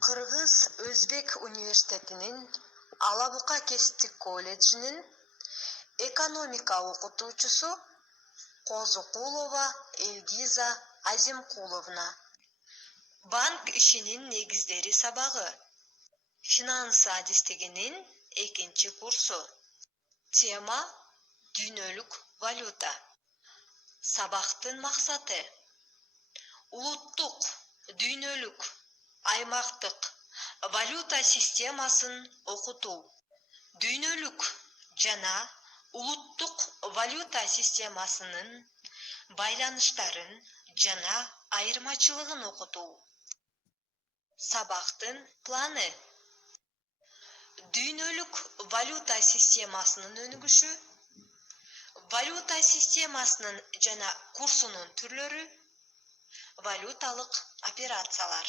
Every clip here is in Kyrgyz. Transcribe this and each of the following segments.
Kırgız Özbek Üniversiteti'nin Alabuka Kesiptik Kolleджinin ekonomika okutuvчусу Kozukулова Elgiza Azimkulovna. Bank işinin negizleri sabağı. Finans adistiginin ikinci kursu. Tema Dünölük valuta. Sabaktın maksatı. Улуттук, дүйнөлүк, аймактык валюта системасын окутуу. Дүйнөлүк жана улуттук валюта системасынын байланыштарын жана айырмачылыгын окутуу. Сабактын планы. Дүйнөлүк валюта системасынын өнүгүшү, валюта системасынын жана курсунун түрлөрү, валюталык операциялар.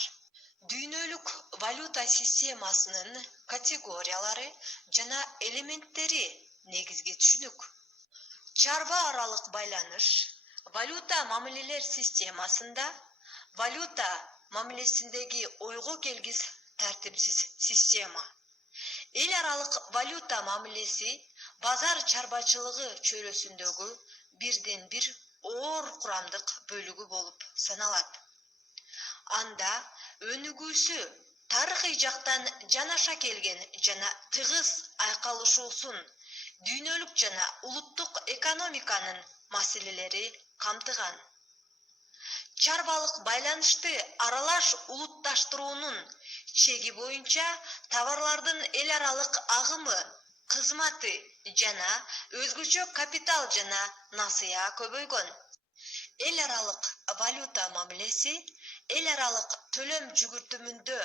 Дүйнөлүк валюта системасынын категориялары жана элементтери негизги түшүнүк. Чарба аралык байланыш валюта мамилелер системасында валюта мамилесиндеги ойго келгис тартипсиз система. Эл аралык валюта мамилеси базар чарбачылыгы чөйрөсүндөгү бирден бир оор курамдык бөлүгү болуп саналат. Анда өнүгүүсү тарыхый жактан жанаша келген жана тыгыз айкалышуусун дүйнөлүк жана улуттук экономиканын маселелери камтыган. Чарбалык байланышты аралаш улутташтыруунун чеги боюнча товарлардын эл аралык агымы, кызматы жана өзгөчө капитал жана насыя көбөйгөн. Эл аралык валюта мамилеси эл аралык төлөм жүгүртүмүндө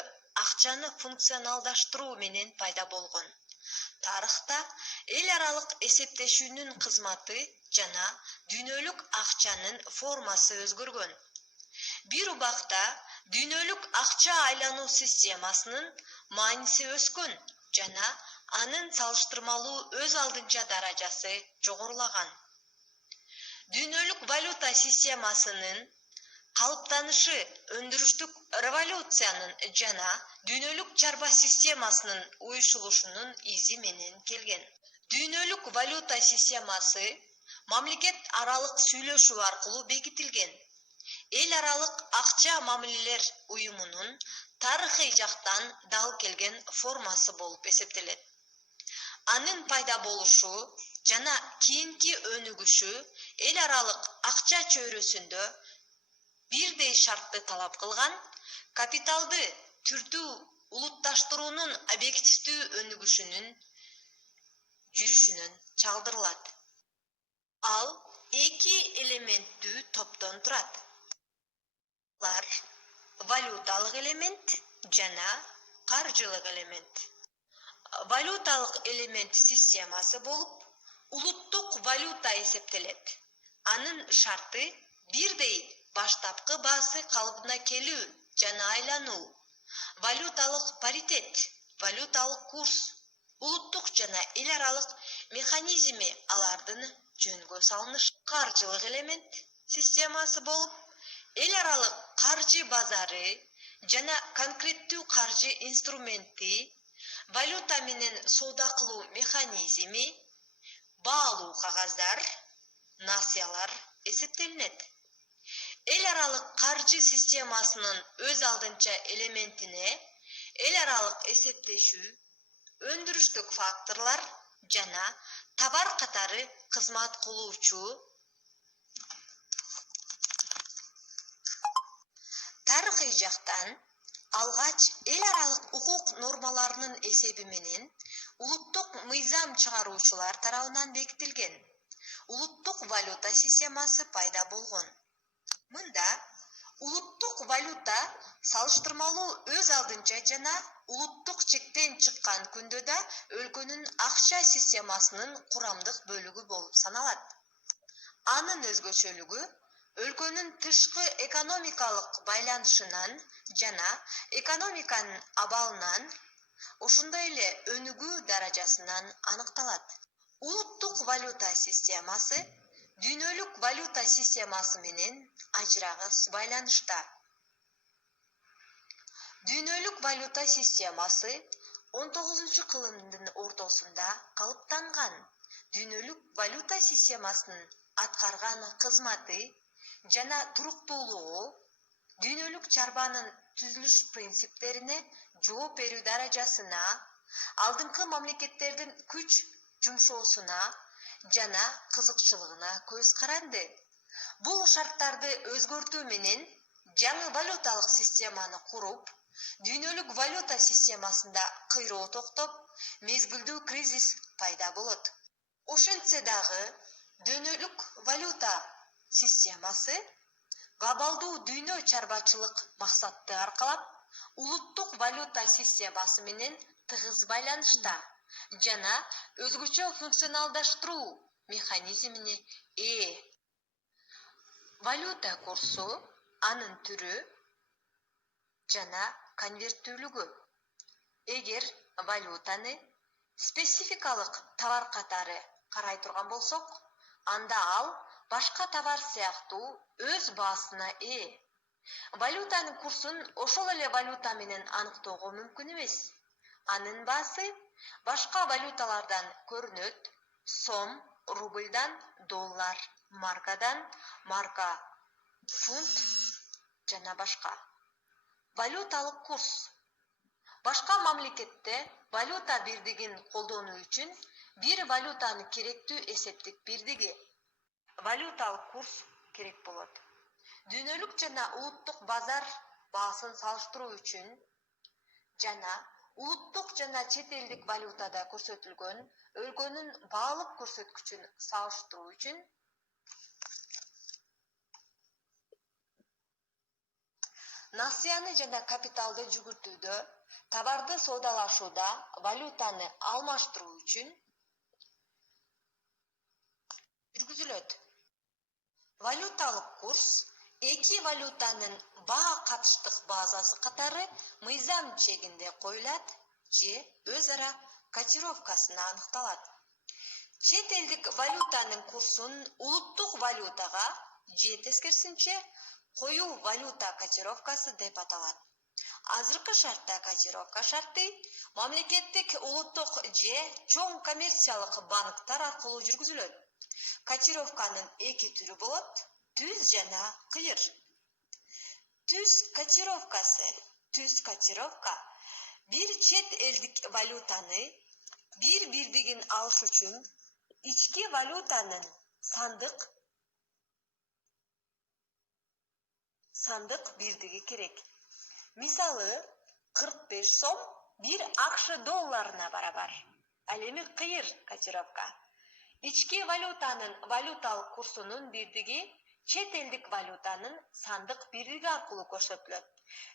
акчаны функционалдаштыруу менен пайда болгон. Тарыхта эл аралык эсептешүүнүн кызматы жана дүйнөлүк акчанын формасы өзгөргөн. Бир убакта дүйнөлүк акча айлануу системасынын мааниси өскөн жана анын салыштырмалуу өз алдынча даражасы жогорулаган. Дүйнөлүк валюта системасынын калыптанышы өндүрүштүк революциянын жана дүйнөлүк чарба системасынын уюшулушунун изи менен келген. Дүйнөлүк валюта системасы мамлекет аралык сүйлөшүү аркылуу бекитилген. Эл аралык акча мамилелер уюмунун тарыхый жактан дал келген формасы болуп эсептелет. Анын пайда болушу жана кийинки өнүгүшү эл аралык акча чөйрөсүндө бирдей шартты талап кылган, капиталды түрдүү улутташтыруунун объективдүү өнүгүшүнүн жүрүшүнөн чагдырылат. Ал эки элементтүү топтон турат. Алар валюталык элемент жана каржылык элемент. Валюталык элемент системасы болуп, улуттук валюта эсептелет. Анын шарты бирдей баштапкы баасы калыбына келүү жана айлануу, валюталык паритет, валюталык курс, улуттук жана эл аралык механизми алардын жөнгө салыныш. Каржылык элемент системасы болуп, эл аралык каржы базары жана конкреттүү каржы инструменти, валюта менен соода кылуу механизми, баалуу кагаздар, насыялар эсептелинет. Эл аралык каржы системасынын өз алдынча элементине эл аралык эсептешүү, өндүрүштүк факторлор жана товар катары кызмат кылуучу тарыхый жактан алгач эл аралык укук нормаларынын эсеби менен улуттук мыйзам чыгаруучулар тарабынан бекитилген улуттук валюта системасы пайда болгон. Мында улуттук валюта салыштырмалуу өз алдынча жана улуттук чектен чыккан күндө да өлкөнүн акча системасынын курамдык бөлүгү болуп саналат. Анын өзгөчөлүгү өлкөнүн тышкы экономикалык байланышынан жана экономиканын абалынан, ошондой эле өнүгүү даражасынан аныкталат. Улуттук валюта системасы дүйнөлүк валюта системасы менен ажырагыс байланышта. Дүйнөлүк Дүйнөлүк валюта системасы 19-кылымдын ортосунда калыптанган. Дүйнөлүк валюта системасынын аткарган кызматы жана туруктуулугу дүйнөлүк чарбанын түзүлүш принциптерине жооп берүү даражасына, алдыңкы мамлекеттердин күч жумшоосуна жана кызыкчылыгына көз каранды. Бул шарттарды өзгөртүү менен жаңы валюталык системаны куруп, дүйнөлүк валюта системасында кыйроо токтоп, мезгилдүү кризис пайда болот. Ошентсе дагы, дүйнөлүк валюта системасы глобалдуу дүйнө чарбачылык максатты аркалап, улуттук валюта системасы менен тыгыз байланышта жана өзгөчө функционалдаштыруу механизмине ээ. Валюта курсу, анын түрү жана конверттүүлүгү. Эгер валютаны спецификалык товар катары карай турган болсок, анда ал башка товар сыяктуу өз баасына ээ. Валютанын курсун ошол эле валюта менен аныктоого мүмкүн эмес. Анын баасы башка валюталардан көрүнөт: сом, рубльдан доллар, маркадан марка, фунт жана башка. Валюталык курс. Башка мамлекетте валюта бирдигин колдонуу үчүн бир валютанын керектүү эсептик бирдиги, валюталык курс керек болот. Дүйнөлүк жана улуттук базар баасын салыштыруу үчүн жана улуттук жана чет элдик валютада көрсөтүлгөн өлкөнүн баалык көрсөткүчүн салыштыруу үчүн насыяны жана капиталды жүгүртүүдө, товарды соодалашууда валютаны алмаштыруу үчүн жүргүзүлөт. Валюталык курс эки валютанын баа катыштык базасы катары мыйзам чегинде коюлат же өз ара котировкасына аныкталат. Чет элдик валютанын курсун улуттук валютага же тескерисинче коюу валюта котировкасы деп аталат. Азыркы шартта котировка шарты мамлекеттик, улуттук же чоң коммерциялык банктар аркылуу жүргүзүлөт. Котировканын эки түрү болот: түз жана кыйыр. Түз котировкасы. Түз котировка бир чет элдик валютаны бир бирдигин алыш үчүн ички валютанын сандык бирдиги керек. Мисалы, 45 сом бир АКШ долларына барабар. Ал эми кыйыр котировка. Ички валютанын валюталык курсунун бирдиги чет элдик валютанын сандык бирдиги аркылуу көрсөтүлөт.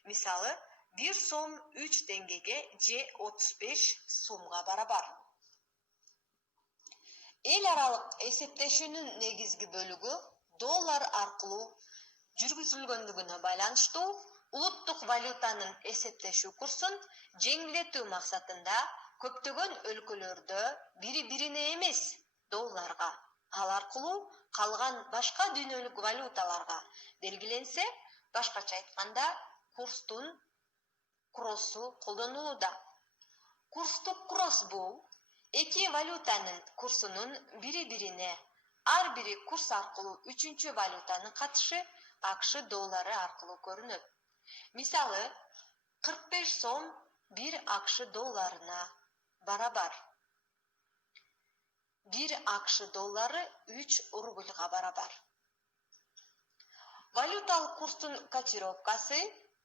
Мисалы, 1 сом 3 теңгеге же 35 сомго барабар. Эл аралык эсептешүүнүн негизги бөлүгү доллар аркылуу жүргүзүлгөндүгүнө байланыштуу, улуттук валютанын эсептешүү курсун жеңилдетүү максатында көптөгөн өлкөлөрдө бири-бирине эмес долларга, ал аркылуу калган башка дүйнөлүк валюталарга белгиленсе, башкача айтканда, курстун кроссу колдонулууда. Курстук кросс бул эки валютанын курсунун бири-бирине, ар бири курс аркылуу үчүнчү валютанын катышы АКШ доллары аркылуу көрүнөт. Мисалы, 45 сом бир АКШ долларына барабар. 1 АКШ доллары 3 рубльга барабар. Валюталык курстун котировкасы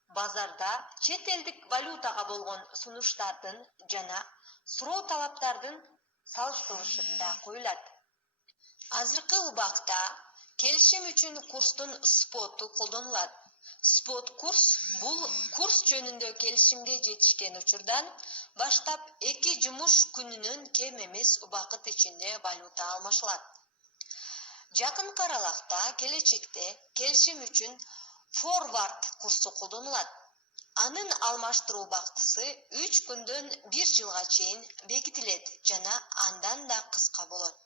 базарда чет элдик валютага болгон сунуштардын жана суроо талаптардын салыштырылышында коюлат. Азыркы убакта келишим үчүн курстун споту колдонулат. Спот курс бул курс жөнүндө келишимге жетишкен учурдан баштап 2 жумуш күнүнөн кем эмес убакыт ичинде валюта алмашылат. Жакынкы аралыкта келечекте келишим үчүн форвард курсу колдонулат. Анын алмаштыруу убактысы 3 күндөн 1 жылга чейин бекитилет жана андан да кыска болот.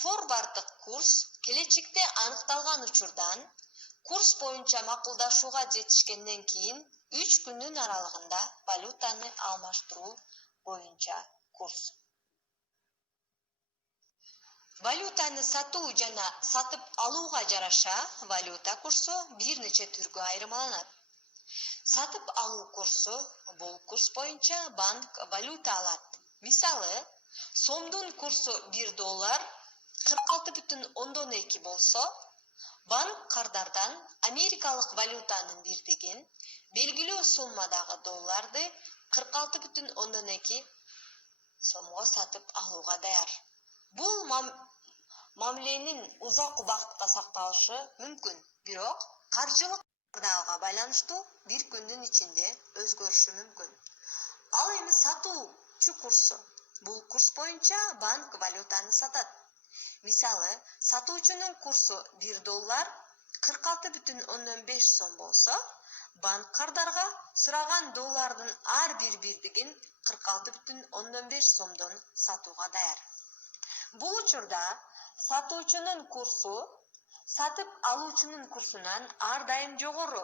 Форварддык курс келечекте аныкталган учурдан курс боюнча макулдашууга жетишкенден кийин 3 күннүн аралыгында валютаны алмаштыруу боюнча курс. Валютаны сатуу жана сатып алууга жараша валюта курсу бир нече түргө айырмаланат. Сатып алуу курсу бул курс боюнча банк валюта алат. Мисалы, сомдун курсу 1 доллар 46,2 болсо, банк кардардан америкалык валютанын бирдигин белгилүү суммадагы долларды 46,2 сомго сатып алууга даяр. Бул мамленин узак убакытка сакталышы мүмкүн, бирок каржылык кардага байланыштуу бир күндүн ичинде өзгөрүшү мүмкүн. Ал эми сатуучу курсу. Бул курс боюнча банк валютаны сатат. Мисалы, сатуучунун курсу 1 доллар 46,5 сом болсо, банк кардарга сураган доллардын ар бир бирдигин 46,5 сомдон сатууга даяр. Бул учурда сатуучунун курсу сатып алуучунун курсунан ар дайым жогору.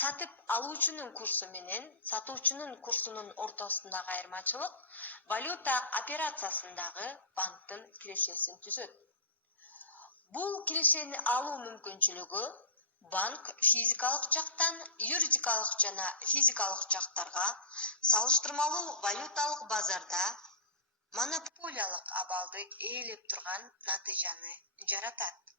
Сатып алуучунун курсу менен сатуучунун курсунун ортосундагы айырмачылык валюта операциясындагы банктын кирешесин түзөт. Бул кирешени алуу мүмкүнчүлүгү банк физикалык жактан юридикалык жана физикалык жактарга салыштырмалуу валюталык базарда монополиялык абалды ээлеп турган натыйжаны жаратат.